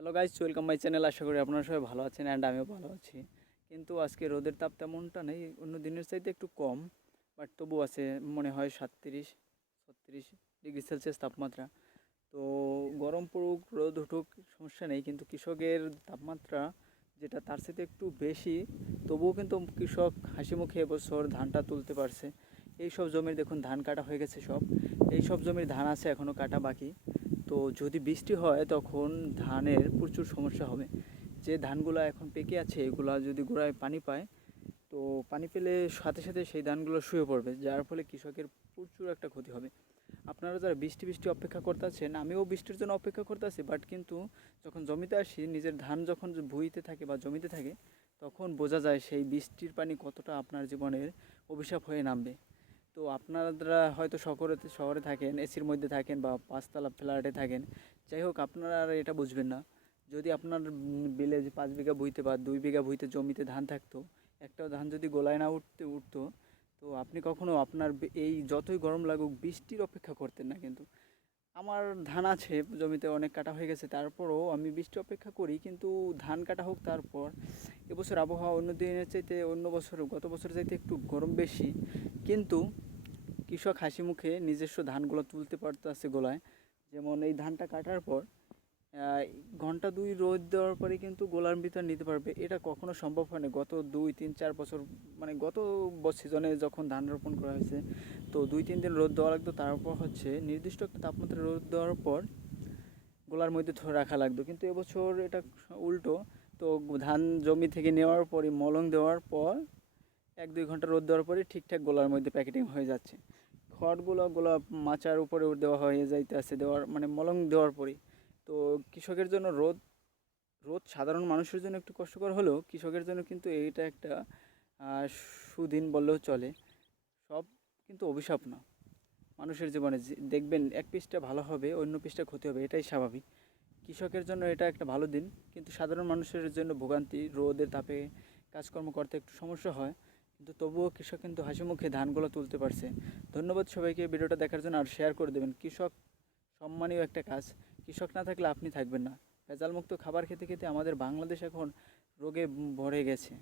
Hello guys, welcome my channel. আশা করি আপনারা সবাই ভালো আছেন অ্যান্ড আমিও ভালো আছি। কিন্তু আজকে রোদের তাপ তেমনটা নেই, অন্য দিনের চাইতে একটু কম, বাট তবু আছে মনে হয় 37-36 ডিগ্রি সেলসিয়াস তাপমাত্রা। তো গরম পড়ুক রোদ উঠুক সমস্যা নেই, কিন্তু কৃষকের তাপমাত্রা যেটা তার সাথে একটু বেশি। তবুও কিন্তু কৃষক হাসি মুখে এবছর ধানটা তুলতে পারছে। এই সব জমির দেখুন ধান কাটা হয়ে গেছে সব। এই সব জমির ধান আছে এখনও কাটা বাকি। তো যদি বৃষ্টি হয় তখন ধানের প্রচুর সমস্যা হবে। যে ধানগুলো এখন পেকে আছে এগুলো যদি গোড়ায় পানি পায়, তো পানি পেলে সাথে সাথে সেই ধানগুলো শুয়ে পড়বে, যার ফলে কৃষকের প্রচুর একটা ক্ষতি হবে। আপনারা যারা বৃষ্টি বৃষ্টি অপেক্ষা করতে আছেন, আমিও বৃষ্টির জন্য অপেক্ষা করতে আছি, বাট কিন্তু যখন জমিতে আসি, নিজের ধান যখন ভুঁইতে থাকে বা জমিতে থাকে, তখন বোঝা যায় সেই বৃষ্টির পানি কতটা আপনার জীবনের অভিশাপ হয়ে নামবে। তো আপনারা হয়তো শহরে শহরে থাকেন, এসির মধ্যে থাকেন বা পাঁচতলা ফ্ল্যাটে থাকেন, যাই হোক আপনারা আর এটা বুঝবেন না। যদি আপনার বিলে যে 5 বিঘা ভুঁইতে বা 2 বিঘা ভুঁইতে জমিতে ধান থাকতো, একটাও ধান যদি গোলায় না উঠতো, তো আপনি কখনো আপনার এই যতই গরম লাগুক বৃষ্টির অপেক্ষা করতেন না। কিন্তু আমার ধান আছে জমিতে, অনেক কাটা হয়ে গেছে, তারপরও আমি বৃষ্টি অপেক্ষা করি, কিন্তু ধান কাটা হোক। তারপর এবছর আবহাওয়া অন্য দিনের চাইতে, অন্য বছর গত বছর চাইতে একটু গরম বেশি, কিন্তু কৃষক হাসি মুখে নিজস্ব ধানগুলো তুলতে পারতেছে গোলায়। যেমন এই ধানটা কাটার পর আহ, ঘন্টা 2 রোদ দেওয়ার পরে কিন্তু গোলার ভিতর নিতে পারবে। এটা কখনো সম্ভব হয়নি গত 2-3-4 বছর, মানে গত সিজনে যখন ধান রোপণ করা হয়েছে, তো 2-3 দিন রোদ দেওয়া লাগতো, তারপর হচ্ছে নির্দিষ্ট একটা তাপমাত্রা রোদ দেওয়ার পর গোলার মধ্যে ধরে রাখা লাগতো। কিন্তু এবছর এটা উল্টো। তো ধান জমি থেকে নেওয়ার পরই মলং দেওয়ার পর 1-2 ঘন্টা রোদ দেওয়ার পরে ঠিকঠাক গোলার মধ্যে প্যাকেটিং হয়ে যাচ্ছে। খড়গুলো গোলা মাচার উপরে দেওয়া হয়ে যাইতেছে, দেওয়ার মানে মলং দেওয়ার পরই। তো কৃষকের জন্য রোদ রোদ সাধারণ মানুষের জন্য একটু কষ্টকর হলেও কৃষকের জন্য কিন্তু এইটা একটা আহ, সুদিন বললেও চলে। সব কিন্তু অভিশাপ না মানুষের জীবনে। দেখবেন এক পৃষ্ঠা ভালো হবে, অন্য পৃষ্ঠা ক্ষতি হবে, এটাই স্বাভাবিক। কৃষকের জন্য এটা একটা ভালো দিন, কিন্তু সাধারণ মানুষের জন্য ভোগান্তি। রোদের তাপে কাজকর্ম করতে একটু সমস্যা হয়, কিন্তু তবুও কৃষক কিন্তু হাসি মুখে ধানগুলো তুলতে পারছে। ধন্যবাদ সবাইকে ভিডিওটা দেখার জন্য, আর শেয়ার করে দেবেন। কৃষক সম্মানীয় একটা কাজ। কৃষক না থাকলে আপনি থাকবেন না। ভেজালমুক্ত খাবার খেতে খেতে আমাদের বাংলাদেশ এখন রোগে ভরে গেছে।